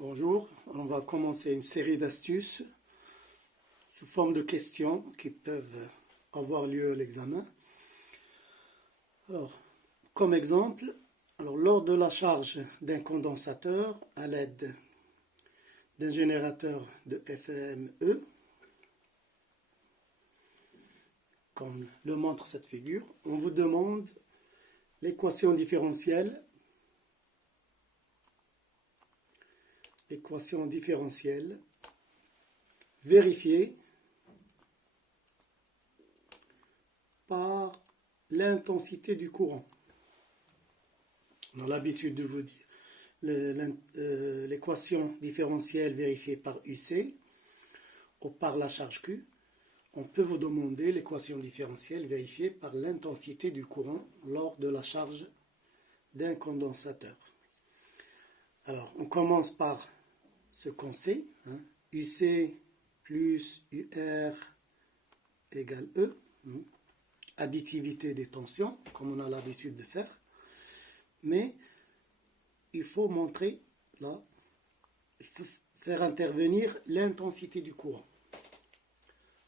Bonjour, on va commencer une série d'astuces sous forme de questions qui peuvent avoir lieu à l'examen. Alors, comme exemple, lors de la charge d'un condensateur à l'aide d'un générateur de FME, comme le montre cette figure, on vous demande l'équation différentielle vérifiée par l'intensité du courant. On a l'habitude de vous dire l'équation différentielle vérifiée par UC ou par la charge Q. On peut vous demander l'équation différentielle vérifiée par l'intensité du courant lors de la charge d'un condensateur. Alors, on commence par ce qu'on sait, UC plus UR égale E, additivité des tensions, comme on a l'habitude de faire. Mais il faut montrer, là, il faut faire intervenir l'intensité du courant.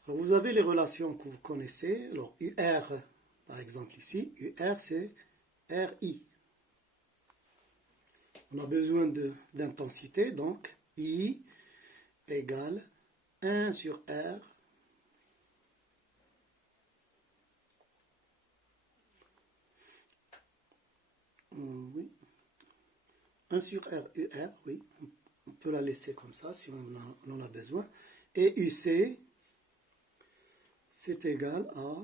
Alors, vous avez les relations que vous connaissez. Alors, UR, par exemple ici, UR c'est RI. On a besoin d'intensité, donc I égale 1 sur R oui. 1 sur R, UR, oui, on peut la laisser comme ça si on en a besoin. Et UC, c'est égal à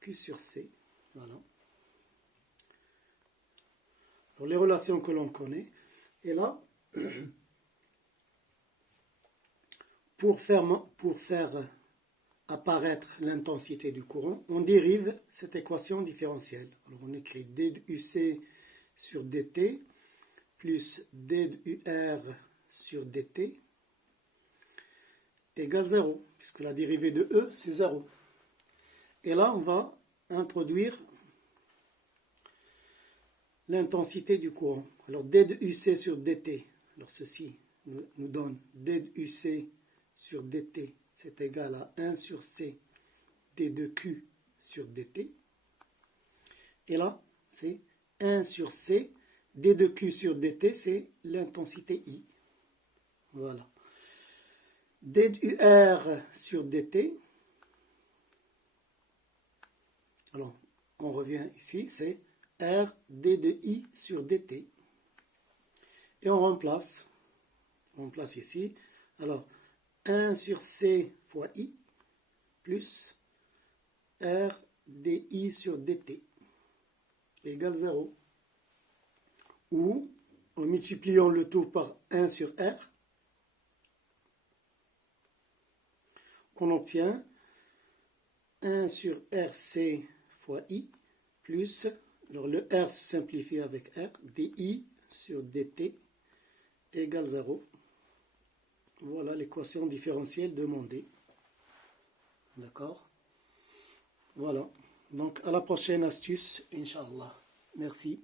Q sur C. Voilà. Alors, les relations que l'on connaît. Et là, pour faire apparaître l'intensité du courant, on dérive cette équation différentielle. Alors, on écrit d de UC sur dt plus d de UR sur dt égale 0, puisque la dérivée de E, c'est 0. Et là, on va introduire l'intensité du courant. Alors, d de UC sur dt, alors ceci nous donne d de UC sur dt, c'est égal à 1 sur C d de Q sur dt. Et là, c'est 1 sur C d de Q sur dt, c'est l'intensité I. Voilà. d de UR sur dt, alors on revient ici, c'est R d de I sur dt. Et on remplace ici, alors 1 sur C fois I plus R dI sur dt égale 0. Ou, en multipliant le tout par 1 sur R, on obtient 1 sur RC fois I plus, alors le R se simplifie avec R, dI sur dt égale 0. Voilà l'équation différentielle demandée. D'accord? Voilà. Donc, à la prochaine astuce, Inch'Allah. Merci.